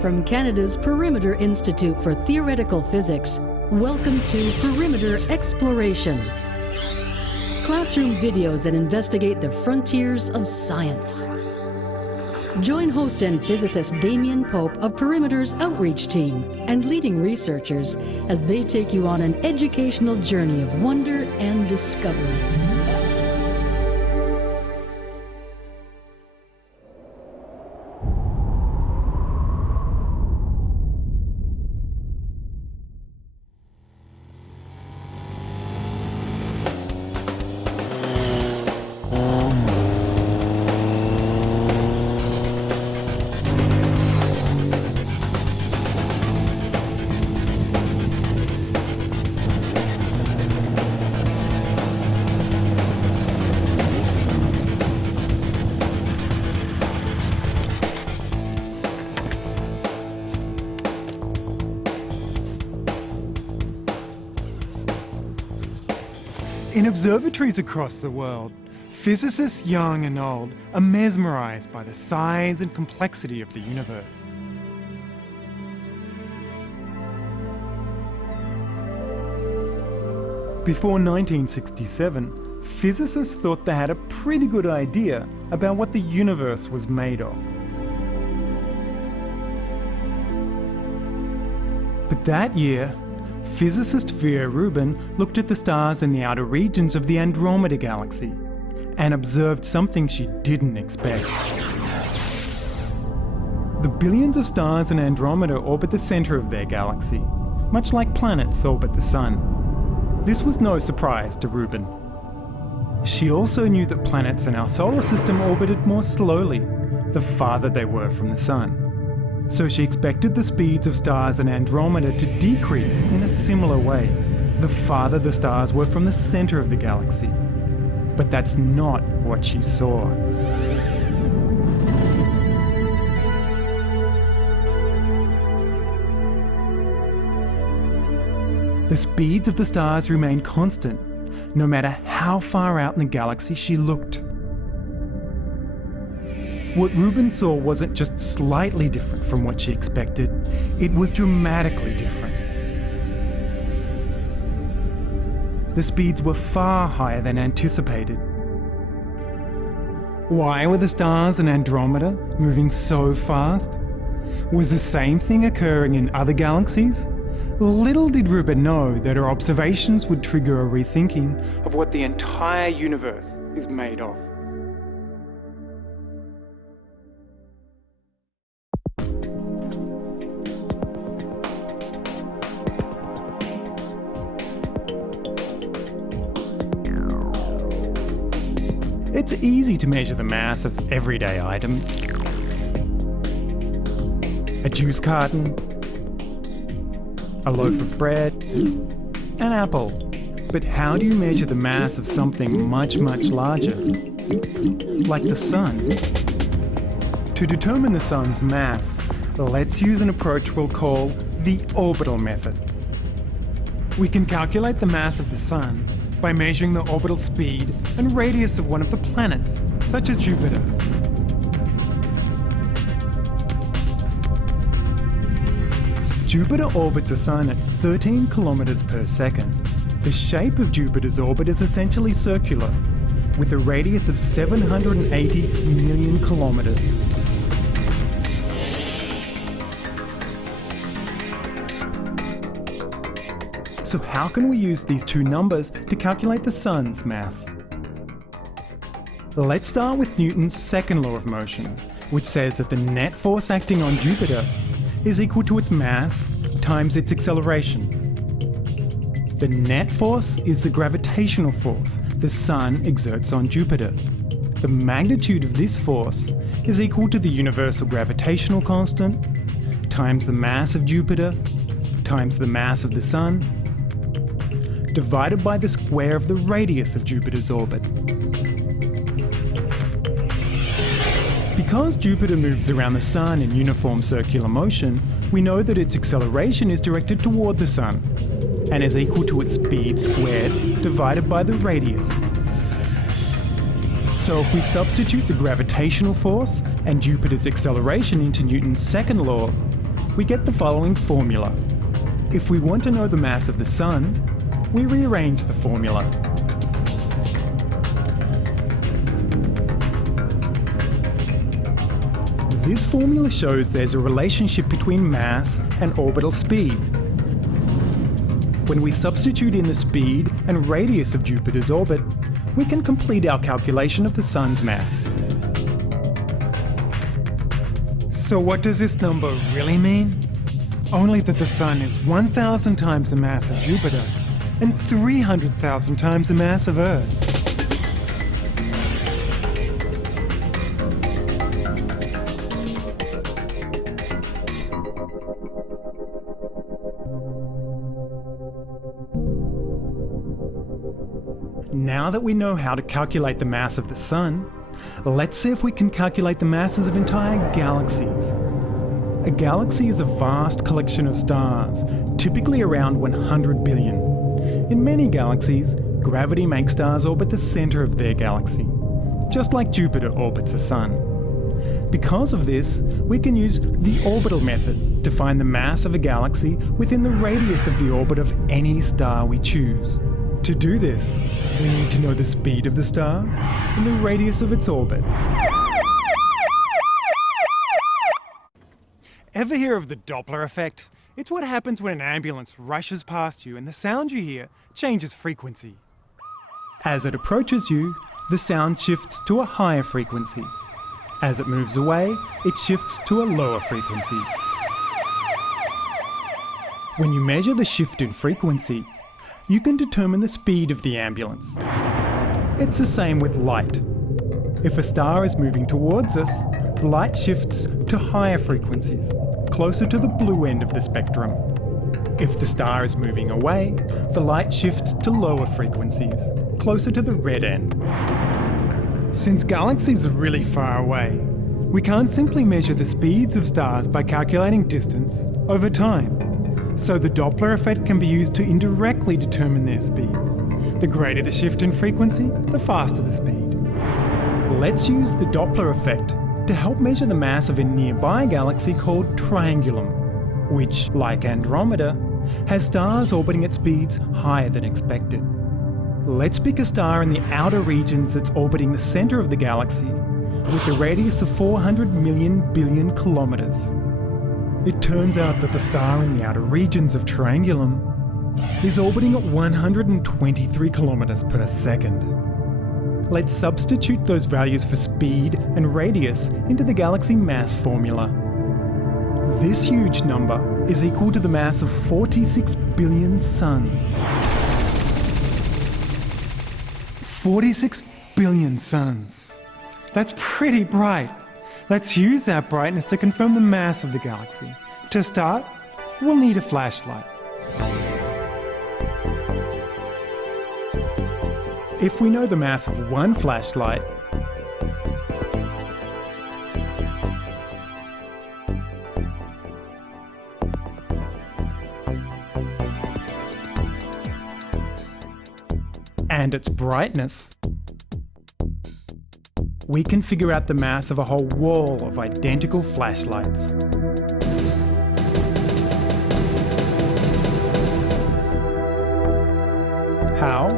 From Canada's Perimeter Institute for Theoretical Physics, welcome to Perimeter Explorations. Classroom videos that investigate the frontiers of science. Join host and physicist Damien Pope of Perimeter's outreach team and leading researchers as they take you on an educational journey of wonder and discovery. In observatories across the world, physicists young and old are mesmerized by the size and complexity of the universe. Before 1967, physicists thought they had a pretty good idea about what the universe was made of. But that year, physicist Vera Rubin looked at the stars in the outer regions of the Andromeda galaxy and observed something she didn't expect. The billions of stars in Andromeda orbit the center of their galaxy, much like planets orbit the sun. This was no surprise to Rubin. She also knew that planets in our solar system orbited more slowly the farther they were from the sun. So she expected the speeds of stars in Andromeda to decrease in a similar way, the farther the stars were from the center of the galaxy. But that's not what she saw. The speeds of the stars remained constant, no matter how far out in the galaxy she looked. What Rubin saw wasn't just slightly different from what she expected, it was dramatically different. The speeds were far higher than anticipated. Why were the stars in Andromeda moving so fast? Was the same thing occurring in other galaxies? Little did Rubin know that her observations would trigger a rethinking of what the entire universe is made of. It's easy to measure the mass of everyday items. A juice carton, a loaf of bread, an apple. But how do you measure the mass of something much, much larger, like the sun? To determine the sun's mass, let's use an approach we'll call the orbital method. We can calculate the mass of the sun by measuring the orbital speed and radius of one of the planets, such as Jupiter. Jupiter orbits the Sun at 13 kilometers per second. The shape of Jupiter's orbit is essentially circular, with a radius of 780 million kilometers. So how can we use these two numbers to calculate the Sun's mass? Let's start with Newton's second law of motion, which says that the net force acting on Jupiter is equal to its mass times its acceleration. The net force is the gravitational force the Sun exerts on Jupiter. The magnitude of this force is equal to the universal gravitational constant times the mass of Jupiter times the mass of the Sun divided by the square of the radius of Jupiter's orbit. Because Jupiter moves around the Sun in uniform circular motion, we know that its acceleration is directed toward the Sun and is equal to its speed squared divided by the radius. So if we substitute the gravitational force and Jupiter's acceleration into Newton's second law, we get the following formula. If we want to know the mass of the Sun, we rearrange the formula. This formula shows there's a relationship between mass and orbital speed. When we substitute in the speed and radius of Jupiter's orbit, we can complete our calculation of the Sun's mass. So what does this number really mean? Only that the Sun is 1,000 times the mass of Jupiter and 300,000 times the mass of Earth. Now that we know how to calculate the mass of the Sun, let's see if we can calculate the masses of entire galaxies. A galaxy is a vast collection of stars, typically around 100 billion. In many galaxies, gravity makes stars orbit the centre of their galaxy, just like Jupiter orbits the Sun. Because of this, we can use the orbital method to find the mass of a galaxy within the radius of the orbit of any star we choose. To do this, we need to know the speed of the star and the radius of its orbit. Ever hear of the Doppler effect? It's what happens when an ambulance rushes past you and the sound you hear changes frequency. As it approaches you, the sound shifts to a higher frequency. As it moves away, it shifts to a lower frequency. When you measure the shift in frequency, you can determine the speed of the ambulance. It's the same with light. If a star is moving towards us, the light shifts to higher frequencies, closer to the blue end of the spectrum. If the star is moving away, the light shifts to lower frequencies, closer to the red end. Since galaxies are really far away, we can't simply measure the speeds of stars by calculating distance over time. So the Doppler effect can be used to indirectly determine their speeds. The greater the shift in frequency, the faster the speed. Let's use the Doppler effect to help measure the mass of a nearby galaxy called Triangulum, which, like Andromeda, has stars orbiting at speeds higher than expected. Let's pick a star in the outer regions that's orbiting the centre of the galaxy with a radius of 400 million billion kilometres. It turns out that the star in the outer regions of Triangulum is orbiting at 123 kilometers per second. Let's substitute those values for speed and radius into the galaxy mass formula. This huge number is equal to the mass of 46 billion suns. 46 billion suns. That's pretty bright. Let's use that brightness to confirm the mass of the galaxy. To start, we'll need a flashlight. If we know the mass of one flashlight, and its brightness, we can figure out the mass of a whole wall of identical flashlights. How?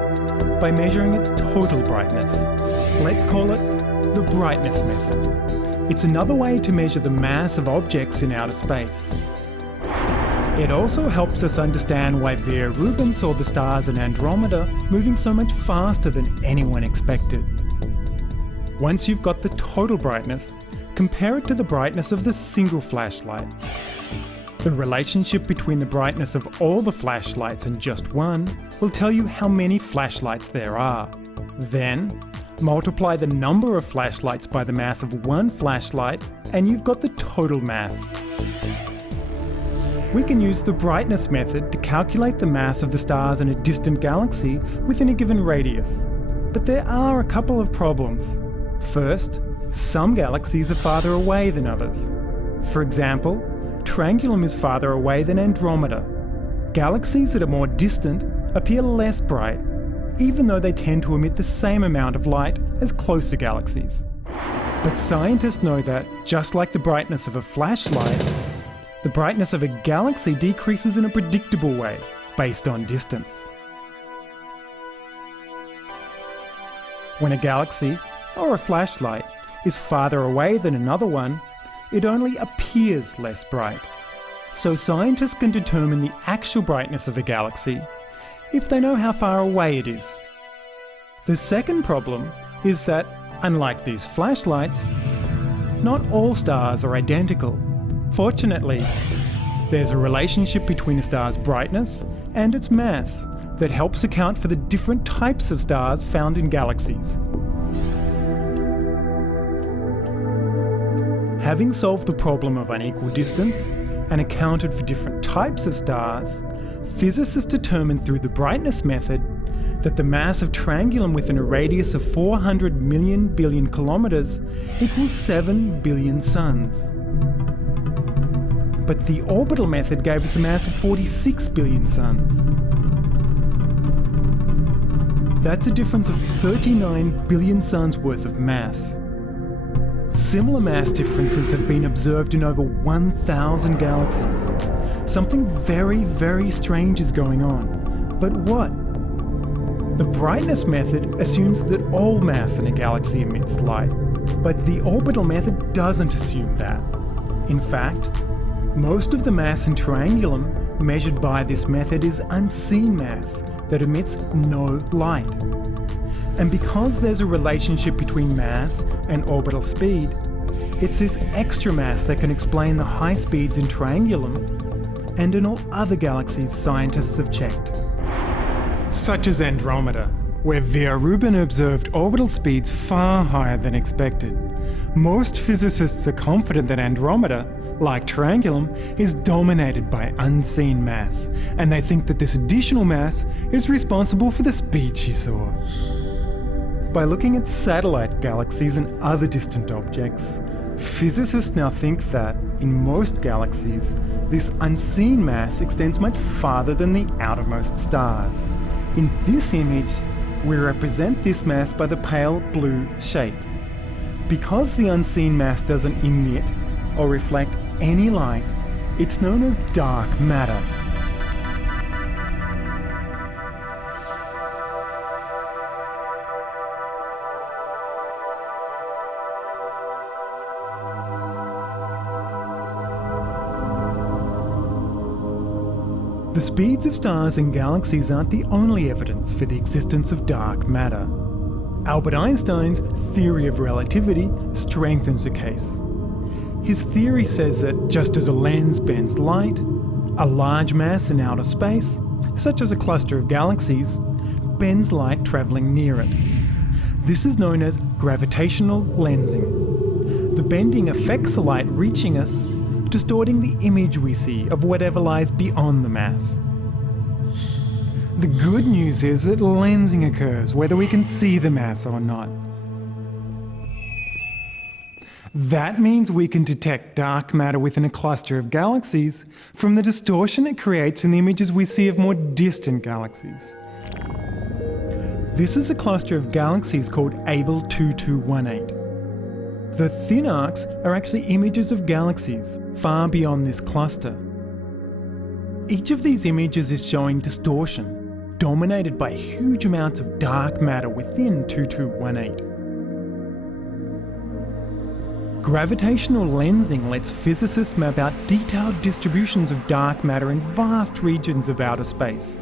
By measuring its total brightness. Let's call it the brightness method. It's another way to measure the mass of objects in outer space. It also helps us understand why Vera Rubin saw the stars in Andromeda moving so much faster than anyone expected. Once you've got the total brightness, compare it to the brightness of the single flashlight. The relationship between the brightness of all the flashlights and just one will tell you how many flashlights there are. Then, multiply the number of flashlights by the mass of one flashlight and you've got the total mass. We can use the brightness method to calculate the mass of the stars in a distant galaxy within a given radius. But there are a couple of problems. First, some galaxies are farther away than others. For example, Triangulum is farther away than Andromeda. Galaxies that are more distant appear less bright, even though they tend to emit the same amount of light as closer galaxies. But scientists know that, just like the brightness of a flashlight, the brightness of a galaxy decreases in a predictable way, based on distance. When a galaxy, or a flashlight, is farther away than another one, it only appears less bright. So scientists can determine the actual brightness of a galaxy if they know how far away it is. The second problem is that, unlike these flashlights, not all stars are identical. Fortunately, there's a relationship between a star's brightness and its mass that helps account for the different types of stars found in galaxies. Having solved the problem of unequal distance and accounted for different types of stars, physicists determined through the brightness method that the mass of Triangulum within a radius of 400 million billion kilometers equals 7 billion suns. But the orbital method gave us a mass of 46 billion suns. That's a difference of 39 billion suns worth of mass. Similar mass differences have been observed in over 1,000 galaxies. Something very, very strange is going on. But what? The brightness method assumes that all mass in a galaxy emits light, but the orbital method doesn't assume that. In fact, most of the mass in Triangulum measured by this method is unseen mass that emits no light. And because there's a relationship between mass and orbital speed, it's this extra mass that can explain the high speeds in Triangulum and in all other galaxies scientists have checked. Such as Andromeda, where via Rubin observed orbital speeds far higher than expected. Most physicists are confident that Andromeda, like Triangulum, is dominated by unseen mass, and they think that this additional mass is responsible for the speed she saw. By looking at satellite galaxies and other distant objects, physicists now think that, in most galaxies, this unseen mass extends much farther than the outermost stars. In this image, we represent this mass by the pale blue shape. Because the unseen mass doesn't emit or reflect any light, it's known as dark matter. The speeds of stars and galaxies aren't the only evidence for the existence of dark matter. Albert Einstein's theory of relativity strengthens the case. His theory says that just as a lens bends light, a large mass in outer space, such as a cluster of galaxies, bends light travelling near it. This is known as gravitational lensing. The bending affects the light reaching us, distorting the image we see of whatever lies beyond the mass. The good news is that lensing occurs whether we can see the mass or not. That means we can detect dark matter within a cluster of galaxies from the distortion it creates in the images we see of more distant galaxies. This is a cluster of galaxies called Abell 2218. The thin arcs are actually images of galaxies far beyond this cluster. Each of these images is showing distortion, dominated by huge amounts of dark matter within 2218. Gravitational lensing lets physicists map out detailed distributions of dark matter in vast regions of outer space.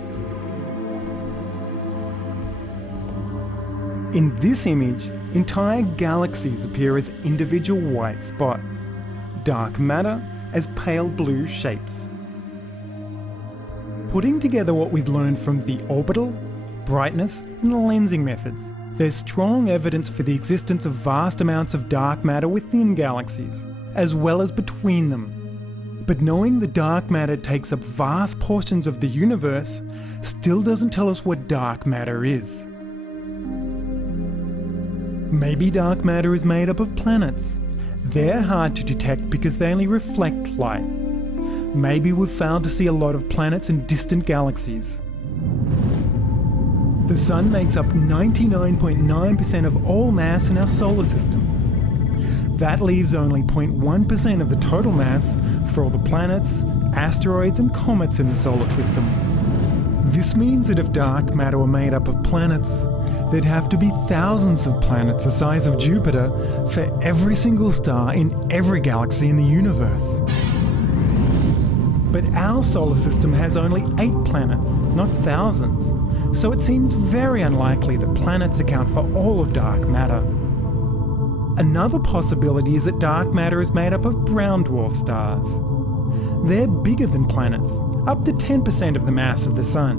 In this image, entire galaxies appear as individual white spots, dark matter as pale blue shapes. Putting together what we've learned from the orbital, brightness, and lensing methods, there's strong evidence for the existence of vast amounts of dark matter within galaxies, as well as between them. But knowing the dark matter takes up vast portions of the universe still doesn't tell us what dark matter is. Maybe dark matter is made up of planets. They're hard to detect because they only reflect light. Maybe we've failed to see a lot of planets in distant galaxies. The Sun makes up 99.9% of all mass in our solar system. That leaves only 0.1% of the total mass for all the planets, asteroids and comets in the solar system. This means that if dark matter were made up of planets, there'd have to be thousands of planets the size of Jupiter for every single star in every galaxy in the universe. But our solar system has only 8 planets, not thousands, so it seems very unlikely that planets account for all of dark matter. Another possibility is that dark matter is made up of brown dwarf stars. They're bigger than planets, up to 10% of the mass of the Sun.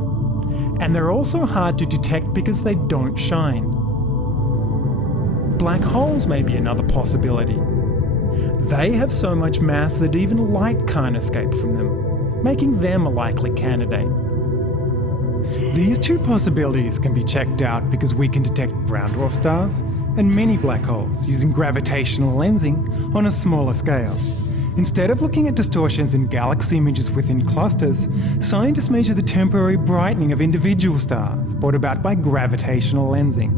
And they're also hard to detect because they don't shine. Black holes may be another possibility. They have so much mass that even light can't escape from them, making them a likely candidate. These two possibilities can be checked out because we can detect brown dwarf stars and many black holes using gravitational lensing on a smaller scale. Instead of looking at distortions in galaxy images within clusters, scientists measure the temporary brightening of individual stars brought about by gravitational lensing.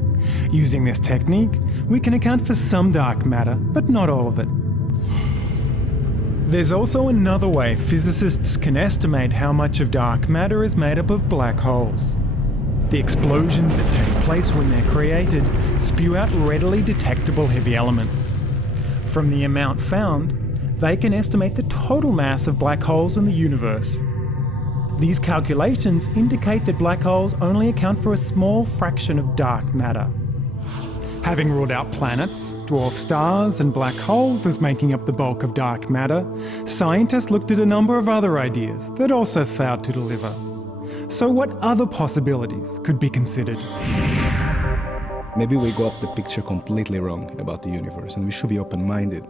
Using this technique, we can account for some dark matter, but not all of it. There's also another way physicists can estimate how much of dark matter is made up of black holes. The explosions that take place when they're created spew out readily detectable heavy elements. From the amount found, they can estimate the total mass of black holes in the universe. These calculations indicate that black holes only account for a small fraction of dark matter. Having ruled out planets, dwarf stars and black holes as making up the bulk of dark matter, scientists looked at a number of other ideas that also failed to deliver. So what other possibilities could be considered? Maybe we got the picture completely wrong about the universe, and we should be open-minded.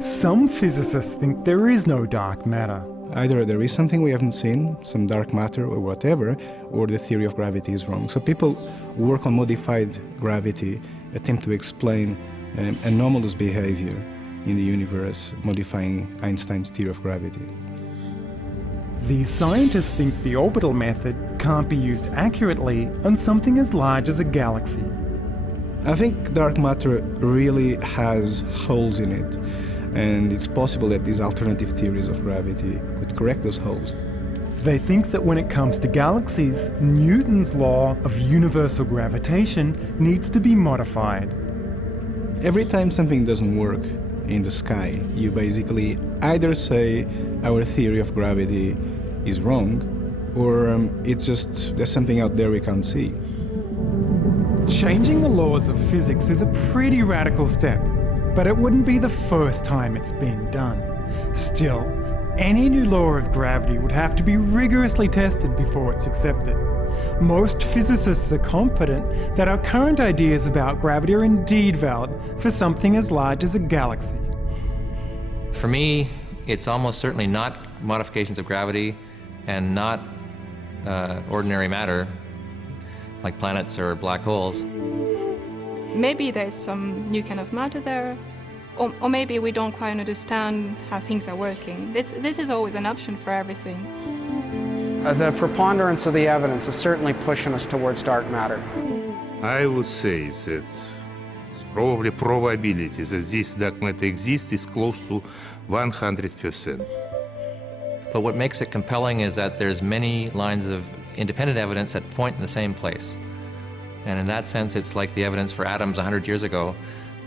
Some physicists think there is no dark matter. Either there is something we haven't seen, some dark matter or whatever, or the theory of gravity is wrong. So people who work on modified gravity attempt to explain anomalous behavior in the universe, modifying Einstein's theory of gravity. These scientists think the orbital method can't be used accurately on something as large as a galaxy. I think dark matter really has holes in it. And it's possible that these alternative theories of gravity could correct those holes. They think that when it comes to galaxies, Newton's law of universal gravitation needs to be modified. Every time something doesn't work in the sky, you basically either say our theory of gravity is wrong, or it's just there's something out there we can't see. Changing the laws of physics is a pretty radical step. But it wouldn't be the first time it's been done. Still, any new law of gravity would have to be rigorously tested before it's accepted. Most physicists are confident that our current ideas about gravity are indeed valid for something as large as a galaxy. For me, it's almost certainly not modifications of gravity and not ordinary matter, like planets or black holes. Maybe there's some new kind of matter there, or maybe we don't quite understand how things are working. This is always an option for everything. The preponderance of the evidence is certainly pushing us towards dark matter. I would say that probably probability that this dark matter exists is close to 100%. But what makes it compelling is that there's many lines of independent evidence that point in the same place. And in that sense, it's like the evidence for atoms 100 years ago,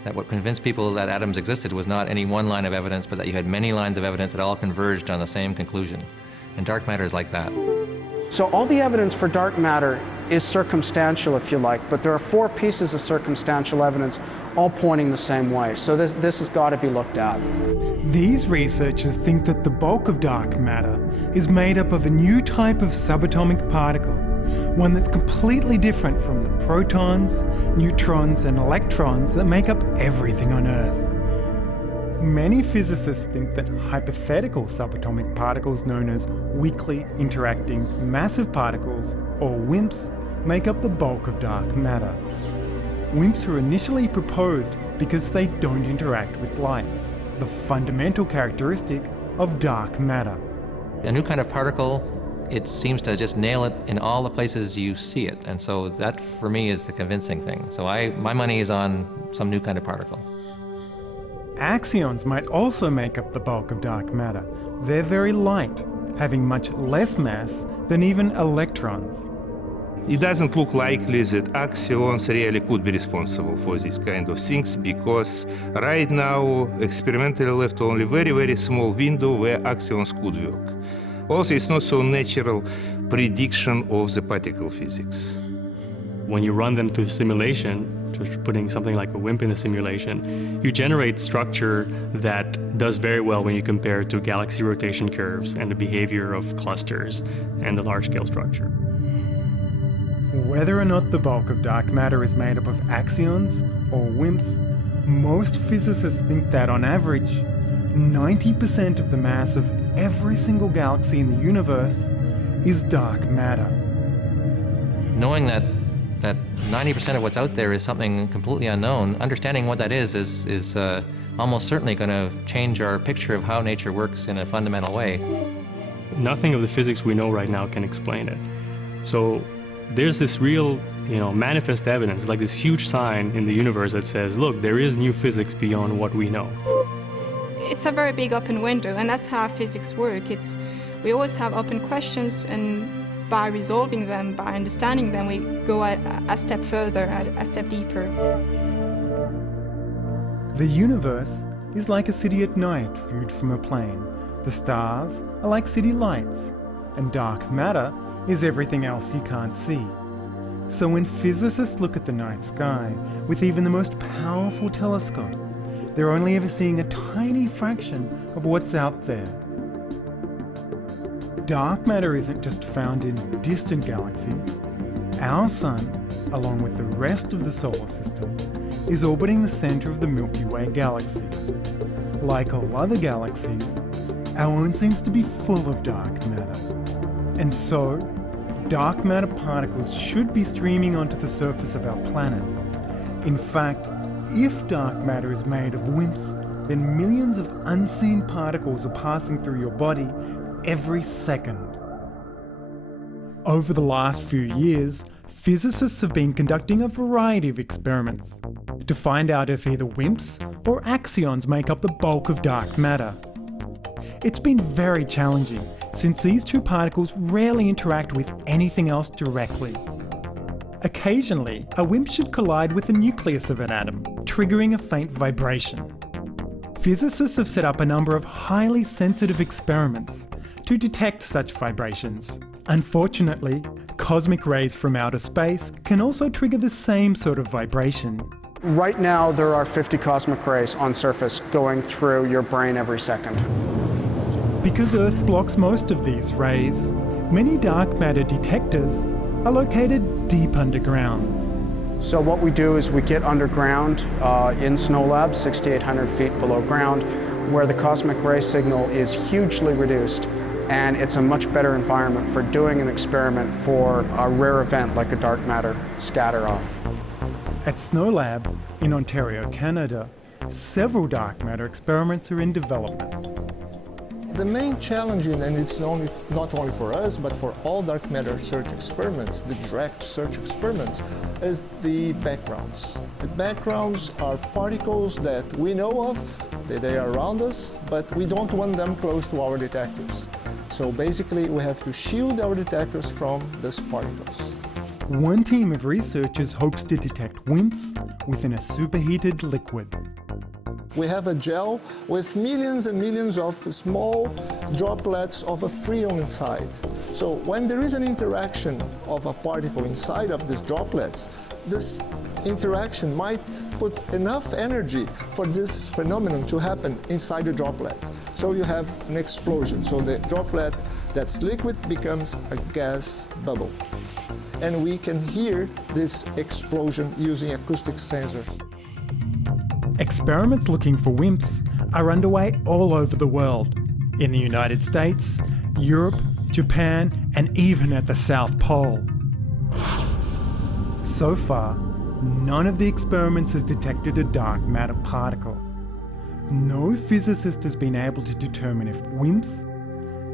that what convinced people that atoms existed was not any one line of evidence, but that you had many lines of evidence that all converged on the same conclusion. And dark matter is like that. So all the evidence for dark matter is circumstantial, if you like, but there are 4 pieces of circumstantial evidence all pointing the same way. So this has got to be looked at. These researchers think that the bulk of dark matter is made up of a new type of subatomic particle, one that's completely different from the protons, neutrons and electrons that make up everything on Earth. Many physicists think that hypothetical subatomic particles known as weakly interacting massive particles, or WIMPs, make up the bulk of dark matter. WIMPs were initially proposed because they don't interact with light, the fundamental characteristic of dark matter. A new kind of particle, it seems to just nail it in all the places you see it. And so that, for me, is the convincing thing. So my money is on some new kind of particle. Axions might also make up the bulk of dark matter. They're very light, having much less mass than even electrons. It doesn't look likely that axions really could be responsible for this kind of things, because right now experimentally left only very small window where axions could work. Also, it's not so natural prediction of the particle physics. When you run them through simulation, just putting something like a WIMP in the simulation, you generate structure that does very well when you compare it to galaxy rotation curves and the behavior of clusters and the large-scale structure. Whether or not the bulk of dark matter is made up of axions or WIMPs, most physicists think that on average, 90% of the mass of every single galaxy in the universe is dark matter. Knowing that 90% of what's out there is something completely unknown, understanding what that is almost certainly going to change our picture of how nature works in a fundamental way. Nothing of the physics we know right now can explain it. So there's this real, manifest evidence, like this huge sign in the universe that says, look, there is new physics beyond what we know. It's a very big open window, and that's how physics work. We always have open questions, and by resolving them, by understanding them, we go a step further, a step deeper. The universe is like a city at night viewed from a plane. The stars are like city lights, and dark matter is everything else you can't see. So when physicists look at the night sky with even the most powerful telescope, they're only ever seeing a tiny fraction of what's out there. Dark matter isn't just found in distant galaxies. Our Sun, along with the rest of the solar system, is orbiting the center of the Milky Way galaxy. Like all other galaxies, our own seems to be full of dark matter. And so, dark matter particles should be streaming onto the surface of our planet. In fact, if dark matter is made of WIMPs, then millions of unseen particles are passing through your body every second. Over the last few years, physicists have been conducting a variety of experiments to find out if either WIMPs or axions make up the bulk of dark matter. It's been very challenging, since these two particles rarely interact with anything else directly. Occasionally, a WIMP should collide with the nucleus of an atom, triggering a faint vibration. Physicists have set up a number of highly sensitive experiments to detect such vibrations. Unfortunately, cosmic rays from outer space can also trigger the same sort of vibration. Right now, there are 50 cosmic rays on surface going through your brain every second. Because Earth blocks most of these rays, many dark matter detectors are located deep underground. So what we do is we get underground in Snow Lab, 6,800 feet below ground, where the cosmic ray signal is hugely reduced, and it's a much better environment for doing an experiment for a rare event like a dark matter scatter-off. At Snow Lab in Ontario, Canada, several dark matter experiments are in development. The main challenge, and it's not only for us, but for all dark matter search experiments, the direct search experiments, is the backgrounds. The backgrounds are particles that we know of, that they are around us, but we don't want them close to our detectors. So basically, we have to shield our detectors from these particles. One team of researchers hopes to detect WIMPs within a superheated liquid. We have a gel with millions and millions of small droplets of a freon inside. So when there is an interaction of a particle inside of these droplets, this interaction might put enough energy for this phenomenon to happen inside the droplet. So you have an explosion. So the droplet that's liquid becomes a gas bubble. And we can hear this explosion using acoustic sensors. Experiments looking for WIMPs are underway all over the world. In the United States, Europe, Japan, and even at the South Pole. So far, none of the experiments has detected a dark matter particle. No physicist has been able to determine if WIMPs,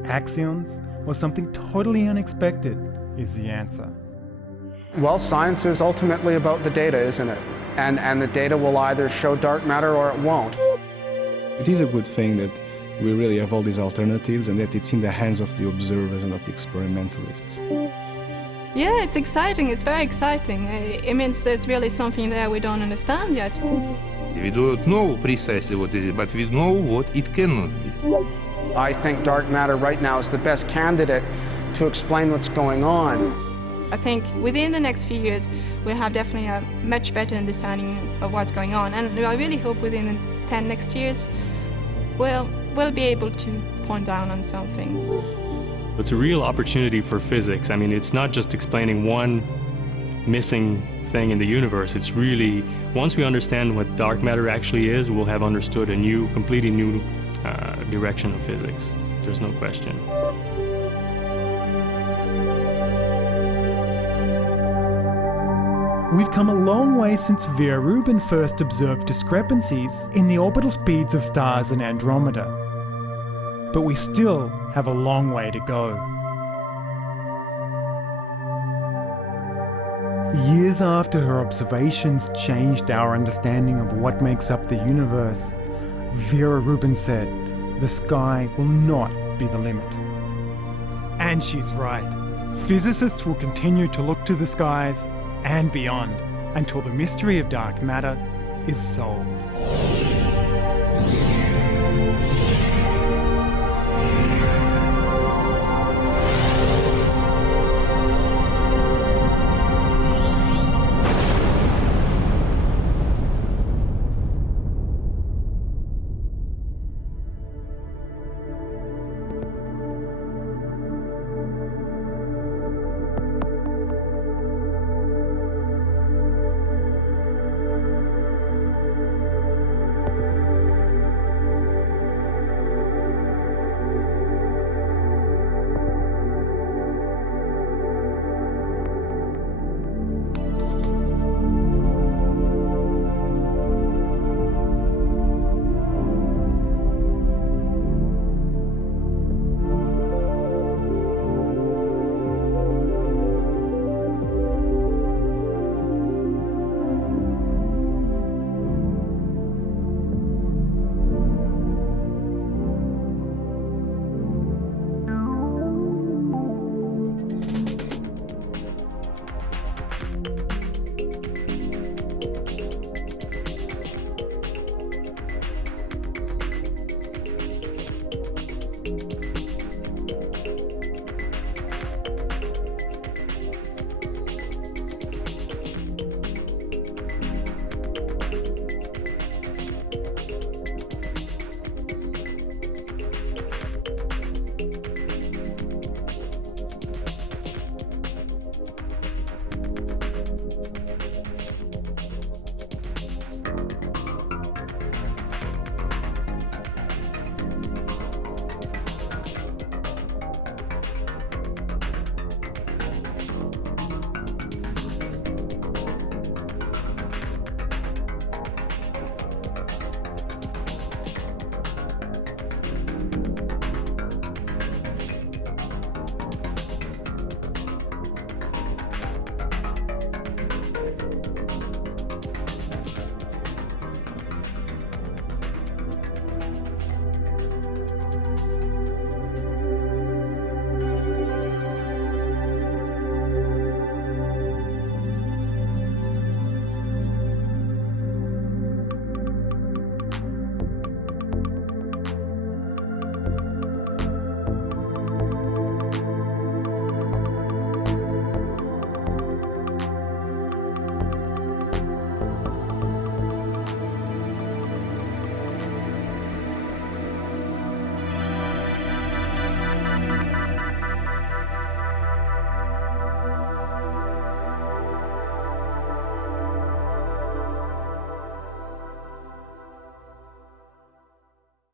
axions, or something totally unexpected is the answer. Well, science is ultimately about the data, isn't it? And the data will either show dark matter or it won't. It is a good thing that we really have all these alternatives and that it's in the hands of the observers and of the experimentalists. Yeah, it's exciting. It's very exciting. It means there's really something there we don't understand yet. We do not know precisely what is it, but we know what it cannot be. I think dark matter right now is the best candidate to explain what's going on. I think within the next few years, we'll have definitely a much better understanding of what's going on. And I really hope within the 10 next years, we'll be able to point down on something. It's a real opportunity for physics. I mean, it's not just explaining one missing thing in the universe. It's really, once we understand what dark matter actually is, we'll have understood a new, completely new direction of physics. There's no question. We've come a long way since Vera Rubin first observed discrepancies in the orbital speeds of stars in Andromeda. But we still have a long way to go. Years after her observations changed our understanding of what makes up the universe, Vera Rubin said, "The sky will not be the limit." And she's right. Physicists will continue to look to the skies and beyond until the mystery of dark matter is solved.